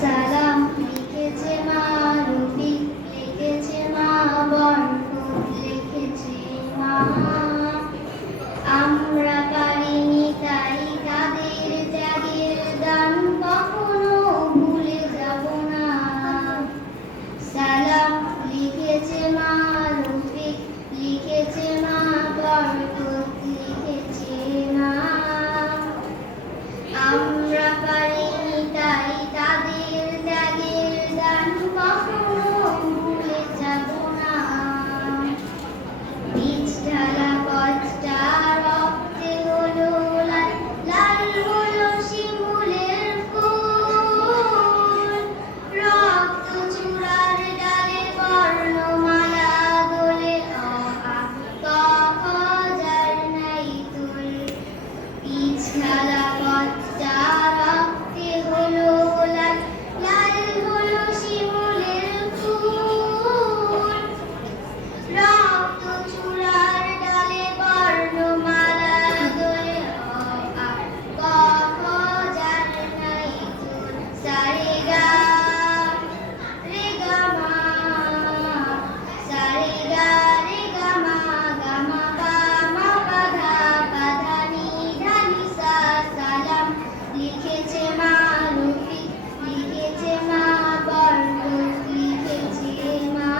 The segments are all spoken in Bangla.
সালাম লিখেছে মা রফিক, লিখেছে মা বরকত, লিখেছে মা। আমরা পারিনি তাই তাদের ত্যাগের দান কখনো ভুলে যাব না। সালাম লিখেছে মা রফিক, লিখেছে মা বরকত, লিখেছে মা। আমরা পারিনি তাই তাদের ত্যাগের দান কখনো ভুলে যাব না। বীজ ঢালা পথটা রক্তে হলো লাল, লাল হলো শিমুলের ফুল। রক্ত চূড়ার ডালে বর্ণমালা দোলে, অ আ ক খ যার নাই তুল। বীজ ঢালা পথটা রক্তে হলো লাল, লাল হলো শিমুলের ফুল। রক্ত চূড়ার ডালে বর্ণমালা দোলে, অ আ ক খ যার নাই তুল। সা রে গা রে গা মা, সা রে গা মা পা মা পা ধা নি ধা নি সা। সালাম লিখেছে মা রফিক, লিখেছে মা বরকত, লিখেছে মা।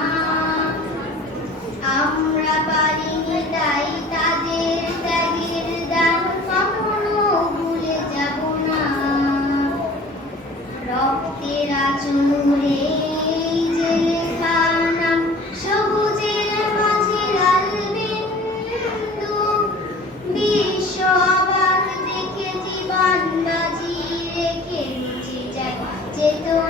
আমরা পারিনি তাই তাদের ত্যাগের দান কখনো ভুলে যাব না। রক্তের আঁচলে এই যে লেখা নাম, সবুজের মাঝে লাল বিন্দু। বিশ্ব অবাক দেখে জীবন বাজি রেখে মুছে যায় চেতনা।